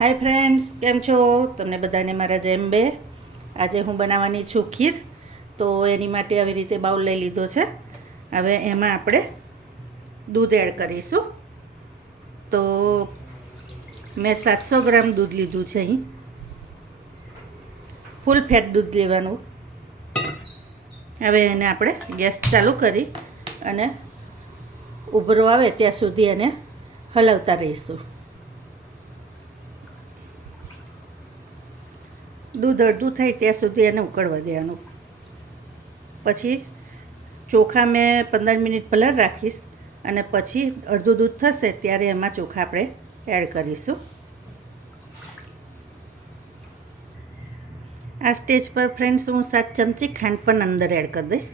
Hi friends કેમ છો? તમને બધાને મારા જેમ બે. આજે હું બનાવવાની છું ખીર. તો એની માટે આવી રીતે બાઉલ લઈ લીધો છે. હવે એમાં આપણે દૂધ એડ કરીશું. તો મેં સાતસો ગ્રામ દૂધ લીધું છે અહીં. ફૂલ ફેટ દૂધ લેવાનું. હવે એને આપણે ગેસ ચાલુ કરી અને ઉભરો આવે ત્યાં સુધી એને હલાવતા રહીશું. દૂધ અડધું થાય ત્યાં સુધી એને ઉકળવા દેવાનું. પછી ચોખા મેં પંદર મિનિટ પલર રાખીશ અને પછી અડધું દૂધ થશે ત્યારે એમાં ચોખા આપણે એડ કરીશું. આ સ્ટેજ પર ફ્રેન્ડ્સ હું સાત ચમચી ખાંડ પણ અંદર એડ કરી દઈશ.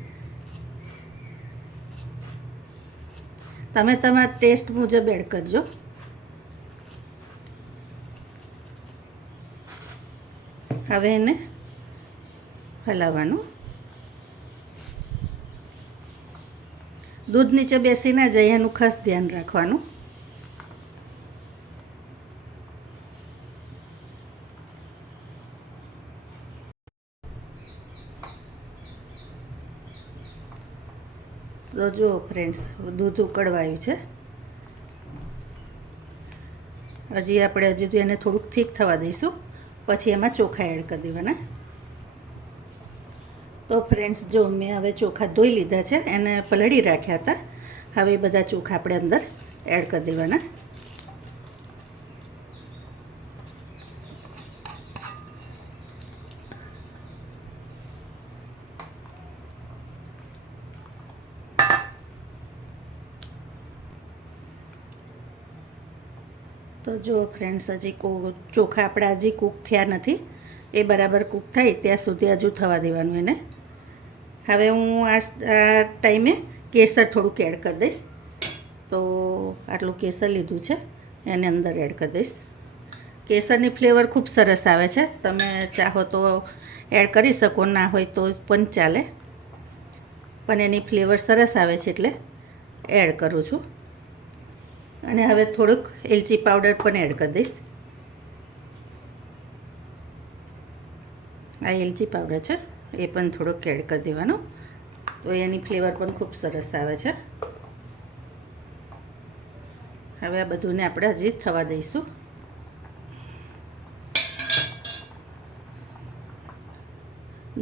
તમે તમારા ટેસ્ટ મુજબ એડ કરજો. હવે એને હલાવવાનું. દૂધ નીચે બેસી ના જાય, એનું ખાસ ધ્યાન રાખવાનું. તો જો ફ્રેન્ડ્સ, દૂધ ઉકળવાયું છે. હજી આપણે હજી તો એને થોડુંક ઠીક થવા દઈશું. પછી એમાં ચોખા એડ કરી દેવાના. તો ફ્રેન્ડ્સ જો મેં હવે ચોખા ધોઈ લીધા છે, એને પલળી રાખ્યા હતા. હવે બધા ચોખા આપણે અંદર એડ કરી દેવાના. તો જો ફ્રેન્ડ્સ હજી ચોખા આપણા હજી કૂક થયા નથી. એ બરાબર કૂક થાય ત્યાં સુધી હજુ થવા દેવાનું એને. હવે હું આ ટાઈમે કેસર થોડુંક એડ કરી દઈશ. તો આટલું કેસર લીધું છે, એને અંદર એડ કરી દઈશ. કેસરની ફ્લેવર ખૂબ સરસ આવે છે. તમે ચાહો તો એડ કરી શકો, ના હોય તો પણ ચાલે. પણ એની ફ્લેવર સરસ આવે છે એટલે એડ કરું છું. અને હવે થોડુંક એલચી પાવડર પણ એડ કરી દઈશ. આ એલચી પાવડર છે, એ પણ થોડુંક એડ કરી દેવાનું. તો એની ફ્લેવર પણ ખૂબ સરસ આવે છે. હવે આ બધુંને આપણે હજી થવા દઈશું.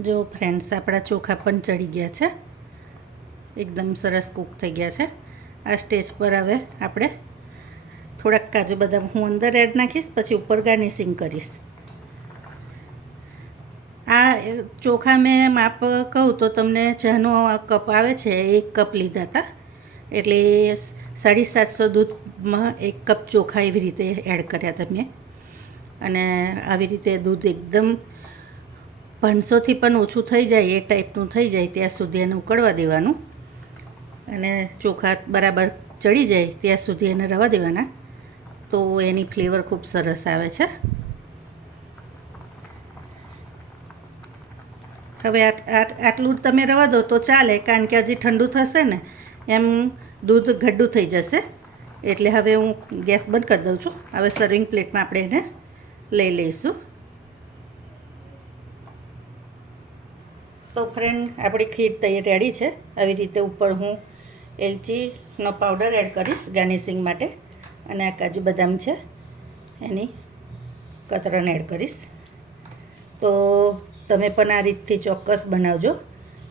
જો ફ્રેન્ડ્સ, આપણા ચોખા પણ ચડી ગયા છે. એકદમ સરસ કૂક થઈ ગયા છે. આ સ્ટેજ પર હવે આપણે થોડાક કાજુ બદામ હું અંદર એડ નાખીશ, પછી ઉપર ગાર્નિશિંગ કરીશ. આ ચોખા મેં માપ કહું તો તમને ચાનો કપ આવે છે એક કપ લીધા હતા. એટલે સાડી સાતસો દૂધમાં એક કપ ચોખા એવી રીતે એડ કર્યા હતા અને આવી રીતે દૂધ એકદમ પાંચસોથી પણ ઓછું થઈ જાય, એ ટાઈપનું થઈ જાય, ત્યાં સુધી એને ઉકળવા દેવાનું. અને ચોખા બરાબર ચડી જાય, ત્યાં સુધી એને રવા દેવાના. તો એની ફ્લેવર ખૂબ સરસ આવે છે. હવે આટલું તમે રવા દો તો ચાલે, કારણ કે હજી ઠંડુ થશે ને, એમ દૂધ ઘડ્ડું થઈ જશે. એટલે હવે હું ગેસ બંધ કરી દઉં છું. હવે સર્વિંગ પ્લેટમાં આપણે એને લઈ લઈશું. તો ફ્રેન્ડ આપણી ખીર તૈયાર રેડી છે. આવી રીતે ઉપર હું એલચીનો પાવડર એડ કરીશ ગાર્નિશિંગ માટે. અને આ કાજુ બદામ છે. એની કતરણ એડ કરીશ. તો તમે પણ આ રીતથી ચોક્કસ બનાવજો.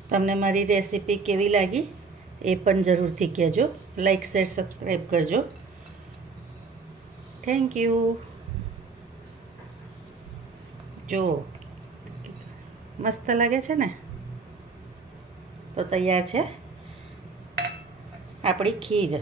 તમને મારી રેસીપી કેવી લાગી એ પણ જરૂરથી કહેજો. લાઈક શેર સબસ્ક્રાઈબ કરજો. થેન્ક યુ જો, મસ્ત લાગે છે ને? તો તૈયાર છે. આપણી ખીર.